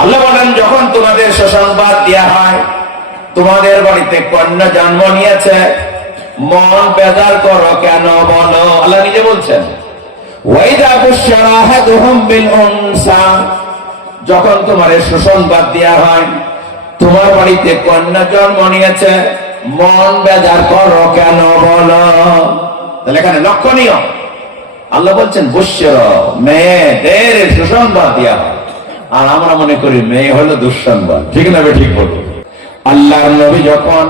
আল্লাহ বলেন, যখন তোমাদের সুসংবাদ দেয়া হয় তোমাদের বাড়িতে কন্যা জন্ম নিয়েছে, মন বেজার করো কেন বলো? আল্লাহ নিজে বলছেন, ওয়াইদা বুশরা আহাদুহুম বিল উনসা, যখন তোমাদের সুসংবাদ দেয়া হয় তোমার বাড়িতে কন্যা জন্ম নিয়েছে, মন বেজার করো কেন বলো? তাহলে এখানে লক্ষণীয়, আল্লাহ বলছেন বুশরা, মেয়েদের সুসংবাদ দেয়া হয়। আর আমরা মনে করি মেয়ে হলো দুঃসংবাদ। ঠিক না? ঠিক বলবো। আল্লাহর নবী যখন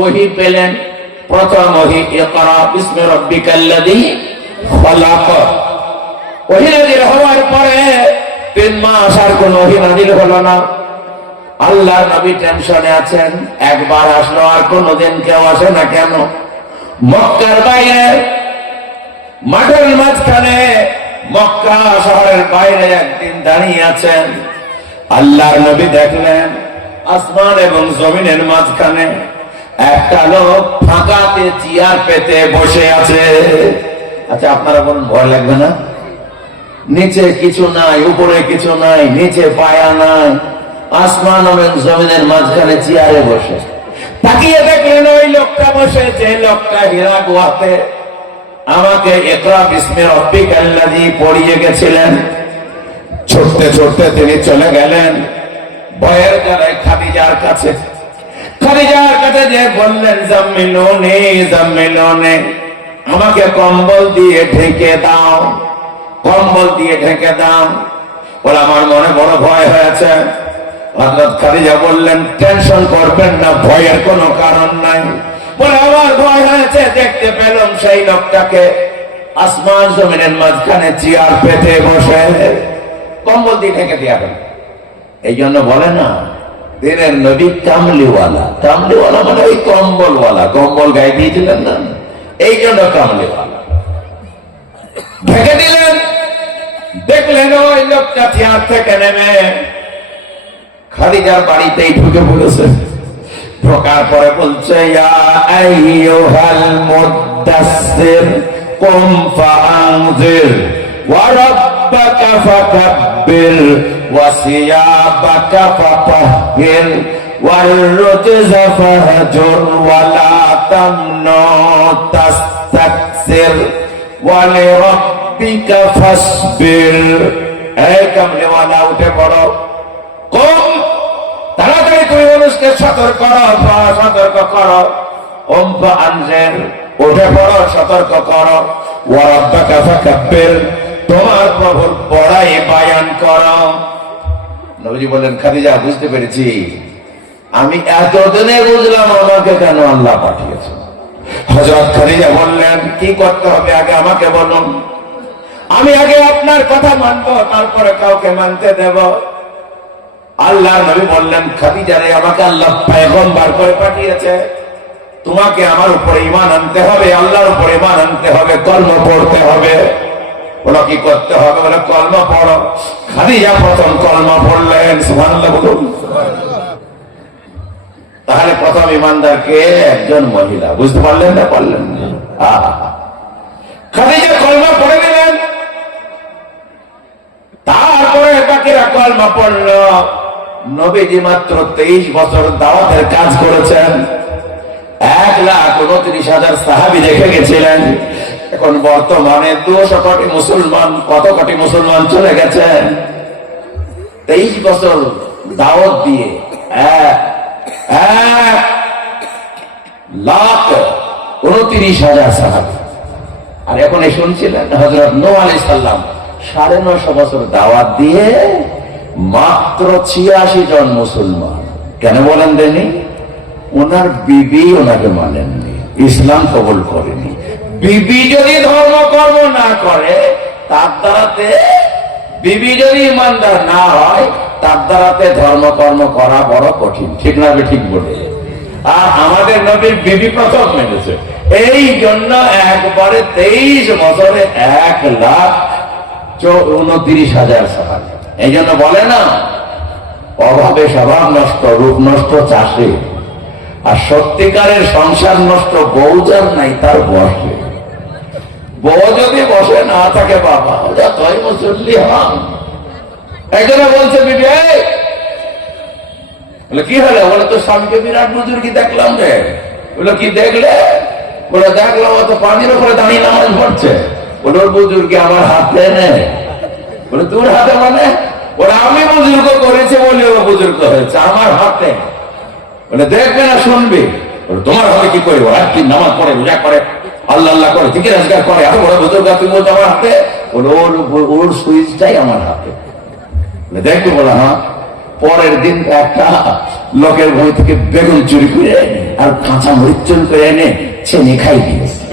ওহী পেলেন, প্রথম ওহী ইকরা বিসমি রাব্বিকাল্লাযী খলাক, ওহী নাযিল হওয়ার পরে 3 মাস আর কোন ওহী নাযিল হলো না। আল্লাহর নবী টেনশনে আছেন, একবার আসলো আর কোনদিন কেউ আসে না কেন? মক্কার বাইরে, মাঠের মাঝখানে, মক্কা শহরের বাইরে একদিন দাঁড়িয়ে আছেন। আল্লাহর নবী দেখলেন আসমান এবং জমিনের মাঝখানে একটা লোক ফাঁকাতে চেয়ার পেতে বসে আছে। আচ্ছা, আপনারা বলুন, ভয় লাগবে না? নিচে কিছু নাই, উপরে কিছু নাই, নিচে পায়া নাই, আসমান এবং জমিনের মাঝখানে চেয়ারে বসে। তাকিয়ে দেখলেন ওই লোকটা বসে, যে লোকটা হীরা গুহাতে আমাকে ইকরা বিসমি রাব্বিকাল্লাযী পড়িয়ে গেছিলেন। ছুটতে ছুটতে তিনি চলে গেলেন ভয়ের জ্বালায় খাদিজার কাছে। খাদিজার কাছে যে বললেন, জাম্মিলুনি জাম্মিলুনি, আমাকে কম্বল দিয়ে ঢেকে দাও, কম্বল দিয়ে ঢেকে দাও। বলে আমার মনে বড় ভয় হয়েছে। হযরত খাদিজা বললেন, টেনশন করবেন না, ভয়ের কোনো কারণ নাই। বলে আমার ভয় হয়েছে, দেখতে পেলাম সেই লোকটাকে আসমান জমিনের মাঝখানে চেয়ার পেতে বসে, কম্বল দিয়ে ঢেকে দেওয়া হল। এই জন্য বলে না দিনের নবী কামলিওয়ালা। কামলিওয়ালা মানে ওই কম্বলওয়ালা, কম্বল গায়ে দিয়েছিলেন না, এই জন্য কামলিওয়ালা। ঢেকে দিলেন, দেখলেন ওই লোকটা চেয়ার থেকে নেমে খাদিজার বাড়িতেই ঢুকে পড়েছে। ঢোকার পরে বলছে, ইয়া আইয়ুহাল মুদাসসির কুম ফাআনজির ওয়া রাব্বাকা ফাকাব্বির ওয়া সিয়াবাকা ফাতাহহির ওয়াল রুজযা ফাহজুর ওয়া লা তামনু তাস্তাকসির ওয়া লিরাব্বিকা ফাসবির। এই কামলিওয়ালা, উঠে পড়ো, কম তাড়াতাড়ি তুমি মানুষকে সতর্ক করো। ওমফা আনজের, উঠে পড়ো, সতর্ক করো। ওয়া রাব্বাকা ফাকাব্বির, তোমার প্রভুর বড়াই বায়ান করো। নবীজি বললেন, খাদিজা বুঝতে পেরেছি, আমি এতদিনে বুঝলাম আমাকে কেন আল্লাহ পাঠিয়েছে। হযরত খাদিজা বললেন, কি করতে হবে আগে আমাকে বলুন, আমি আগে আপনার কথা মানবো, তারপরে কাউকে মানতে দেব। আল্লাহ নবী বললেন, খাদিজা রে, আমাকে আল্লাহ পয়গম্বর করে পাঠিয়েছে, তোমাকে আমার উপরে ঈমান আনতে হবে, আল্লাহর উপরে ঈমান আনতে হবে, কলমা পড়তে হবে। বলো কি করতে হবে? বলে কলমা পড়ো। খাদিজা প্রথম কলমা পড়লেন। সুবহানাল্লাহ বলুন। তাহলে প্রথম ঈমানদারকে একজন মহিলা, বুঝতে পারলেন না? পারলেন না? খাদিজা কলমা পড়ে দিলেন, তারপরে বাকিরা কলমা পড়ল। নবীজি মাত্র 23 বছর দাওয়াতের কাজ করেছেন, 1,29,000 সাহাবী দেখে গেছিলেন। এখন বর্তমানে 200 কোটি মুসলমান, কত কোটি মুসলমান চলে গেছেন। 23 বছর দাওয়াত দিয়ে 1,29,000 সাহাবী। আর এখন শুনছিলেন হযরত নূহ আলাইহিস সালাম 950 বছর দাওয়াত দিয়ে মাত্র 86 জন মুসলমান। কেন বলেন দেনি? ওনার বিবি ওনাকে মানেননি, ইসলাম কবুল করেনি। বিবি যদি ধর্ম কর্ম না করে, তার দ্বারাতে, বিবি যদি ইমানদার না হয়, তার দ্বারাতে ধর্ম কর্ম করা বড় কঠিন। ঠিক না? ঠিক বলে। আর আমাদের নবীর বিবি প্রথম মেনেছে, এই জন্য একবারে 23 বছরে 1,29,000 সাহাবী। এই জন্য বলে না, অভাবে স্বভাব নষ্ট, রূপ নষ্ট চাষে, আর সত্যিকারের সংসার নষ্ট বউ যার নাই তার বসে। বউ যদি বসে না থাকে, বাবা যতই মুসল্লি হন। একজনে বলছে, বিবি বলে কি হলো? বলে তো স্বামীকে বিরাট বুজুর্গি দেখলাম রে। বলে কি দেখলে? বলে দেখলাম অত পানির উপরে দাঁড়িয়ে নামাজ পড়ছে। বলে ওর বুজুর্গি আমার হাতে নেই। বলে তোর হাতে মানে? বলে আমি বুজুর্গ করেছে বলে ও বুজুর্গ হয়েছে, আমার হাতে। বলে দেখবে না শুনবে? বলে তোমার হাতে কি করে? ওরা কি নামাজ পড়ে, রোজা করে, আল্লাহ আল্লাহ করে, জিকির আজকার করে, এত বড় বুজুর্গ তুমি বলছো আমার হাতে? বলে ওর সুইচটাই আমার হাতে। বলে দেখবে? বলে হ্যাঁ। পরের দিন একটা লোকের বই থেকে বেগুন চুরি করে এনে আর কাঁচা মরিচ চুরি করে এনে ছেনে খাই দিয়েছে।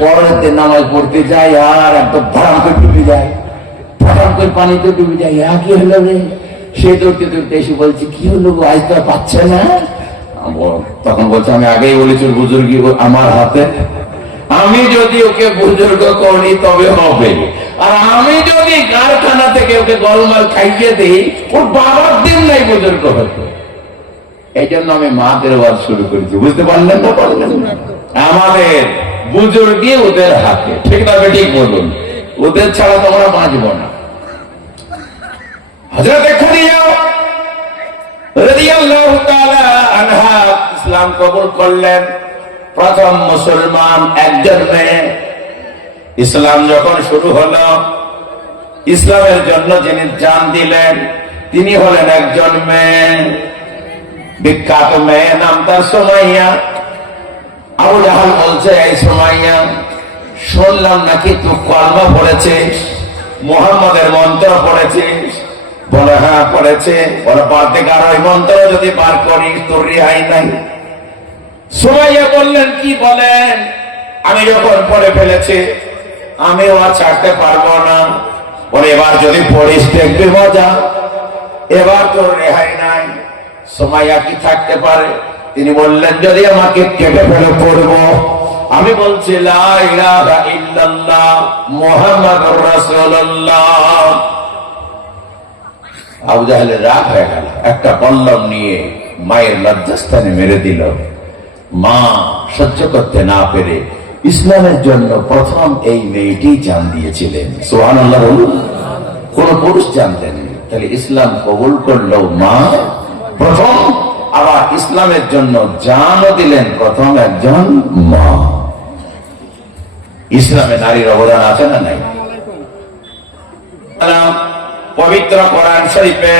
পরের দিন নামাজ পড়তে যায় আর একদম ভাড়াম করে ডুবে যায়, ভাড়াম করে পানিতে ডুবে যায়। কি হলো রে? সে দৌড়তে দৌড়তে এসে বলছে কি হলো আজ তো পাচ্ছে না। তখন বলছে আমি আগেই বলেছি বুজুর্গি আমার হাতে, আমি যদি ওকে বুজুর্গ করি তবে হবে, আর আমি যদি কারখানা থেকে ওকে গোলমাল খাইয়ে দিই ওর বাবার দিন নাই বুজুর্গ হতো। এই জন্য আমি মাদের ওয়াজ শুরু করেছি। বুঝতে পারলেন না? পারলেন না? আমাদের বুজুর্গি ওদের হাতে, ঠিক না? ঠিক বলুন, ওদের ছাড়া তোমরা বাঁচবো না। হযরত খাদিজা রাদিয়াল্লাহু তাআলা আনহা ইসলাম কবুল করলেন, প্রথম মুসলমান একজন মেয়ে। ইসলাম যখন শুরু হলো, ইসলামের জন্য যিনি জান দিলেন তিনি হলেন একজন মেয়ে, বিখ্যাত মেয়ে, নাম তার সুমাইয়া। আবু জাহাল বলছে এই সুমাইয়া, শুনলাম নাকি তুই কলমা পড়েছিস, মুহাম্মদের মন্ত্র পড়েছিস। বলে হ্যাঁ পড়েছে। বলে পার থেকে আর ওই মন্ত্র যদি পার করিস তোর রেহাই নাই। সুমাইয়া বললেন কি বলেন? আমি যখন পড়ে ফেলেছি আমিও আর ছাড়তে পারবো না। বলে এবার যদি পড়িস দেখবি মজা, এবার তোর রেহাই নাই। সুমাইয়া কি থাকতে পারে? তিনি বললেন যদি আমাকে কেটে ফেলে পড়বো। আমি বলছি লা ইলাহা ইল্লাল্লাহ মুহাম্মাদুর রাসূলুল্লাহ। আবু জাহেলের রাগ হয়ে গেল, একটা বল্লম নিয়ে মায়ের লজ্জাস্থানে মেরে দিল। মা সহ্য করতে না পেরে ইসলামের জন্য প্রথম এই মেয়েটি জান দিয়েছিলেন। সুবহানাল্লাহ বলুন। কোন পুরুষ জানতেন? তাহলে ইসলাম কবুল করলো মা প্রথম, আবার ইসলামের জন্য জানও দিলেন প্রথম একজন মা। ইসলামে নারীর অবদান আছে না নাই? পবিত্র কোরআন শরীফে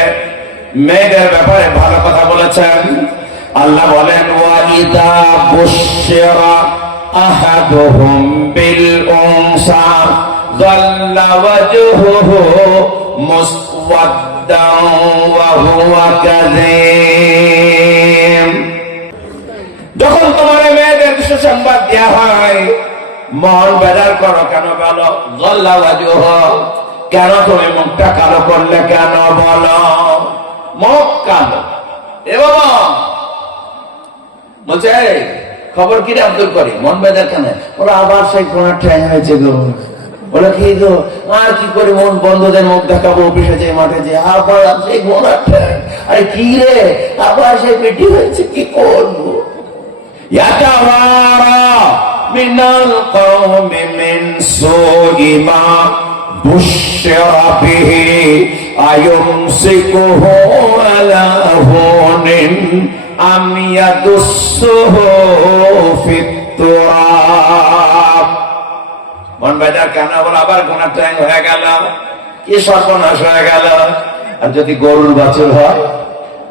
মেয়েদের ব্যাপারে ভালো কথা বলেছেন। আল্লাহ বলেন ওয়াইদা বুশিরা আহাদুহুম বিল উনসা যাল্লা ওয়াজহুহু মুসওয়াদ্দান ওয়া হুয়া কাযীম। যখন তোমার মেয়েদের সুসংবাদ দেয়া হয় মন বেজার করো কেন? বলো যাল্লা ওয়াজহুহু, কেন তুমি মুখটা কালো করলে কেন? বলো মুখ কালো। এ বাবা বলছে খবর কি রে আব্দুল করিম, মন বেজার কেন? ওরা আবার সেই কোন ঠ্যাং হয়েছে গো। ওরা কি গো আর কি করে মন বন্ধুদের মুখ দেখাবো অফিসে যে মাঠে যে আবার সেই ঘোড়ার ঠ্যাং। আরে কি রে আবার সেই পেটি হয়েছে, কি করবো? ইয়াতাওয়ারা মিনাল কওমি মিন সুই মা বুশরা বিহি আয়ুমসিকুহু আলা হুনিন আম ইয়াদুসসুহু ফিত তুরাব। মন বেজার কেন? বলে আবার গোনা ট্যাং হয়ে গেল, কি সর্বনাশ হয়ে গেল। আর যদি গরুর বাছুর হয়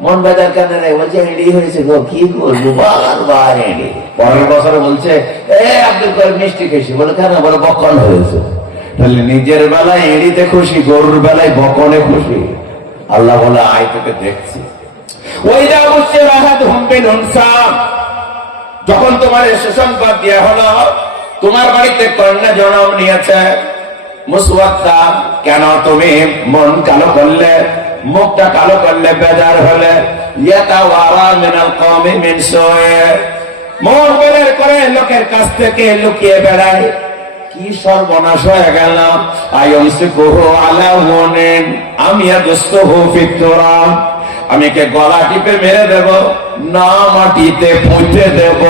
মন বেজার কেন রে? বলছে এড়ি হয়েছে গো, কি করবো বারবার এড়ি। পরের বছর বলছে এ আব্দুল করিম মিষ্টি খেয়েছি। বলে কেন? বলে বকন হয়েছে। তাহলে নিজের বেলায় এড়িতে খুশি, গরুর বেলায় বকনে খুশি। আল্লাহ বলে আয় তোকে দেখছি। ওয়াইদা বুশিরা আহাদুহুম বিল উনসা, যখন তোমার সুসংবাদ দেয়া হলো তোমার বাড়িতে কন্যা জন্ম নিয়েছে, মুসওয়াদ্দা, কেন তুমি মন কালো করলে, মুখটা কালো করলে, বেজার হলে? ইয়াতাওয়ারা মিনাল কওমি মিন সুই, মন বের করে লোকের কাছ থেকে লুকিয়ে বেড়ায়। কি সর্বনাশ হয়ে গেল। আয়ুমসিকুহু আলা হুনিন আম ইয়াদুসসুহু ফিত তুরাব, আমি কে গলা টিপে মেরে দেব না মাটিতে পুঁতে দেব?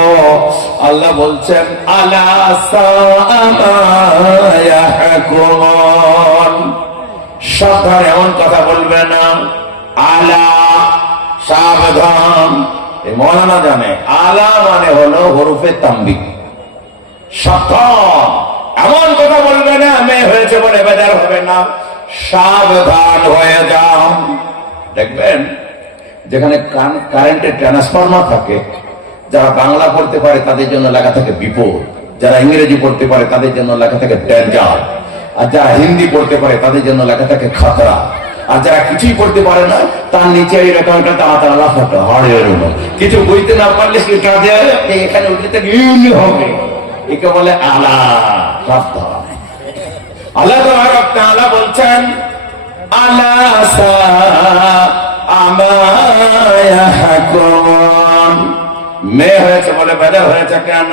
আল্লাহ বলছেন আলা সাআ মা ইয়াহকুমুন, সাবধান এমন কথা বলবে না। আলা সাবধান। এই মৌলানা জানে আলা মানে হলো হরফে তাম্বিক, সাবধান। এমন কথা বলবে না মেয়ে হয়েছে বলে বেজার হবে না, সাবধান হয়ে যাও। দেখবেন যেখানে কারেন্টের ট্রান্সফরমার থাকে, যারা বাংলা পড়তে পারে তাদের জন্য লেখা থাকে বিপদ, যারা ইংরেজি পড়তে পারে তাদের জন্য লেখা থাকে ডেঞ্জার, আর যারা হিন্দি পড়তে পারে তাদের জন্য লেখা থাকে খাতরা, আর যারা কিছুই পড়তে পারে না তার নিচে এরকম একটা তাড়াতাড়ি লাফাতে হাড়ের কিছু বুঝতে না পারলে সে কাঁদে এখানে উঠলে তাকে ইউনি হবে। একে বলে আলা, সাবধান। আল্লাহ তাআলা বলছেন আলা সা আমা ইয়াহকুম। মেয়ে হয়েছে বলে বেজার হয়েছে কেন?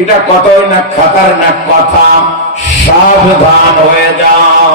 এটা কতই না খাতারনাক কথা। সাবধান হয়ে যাও।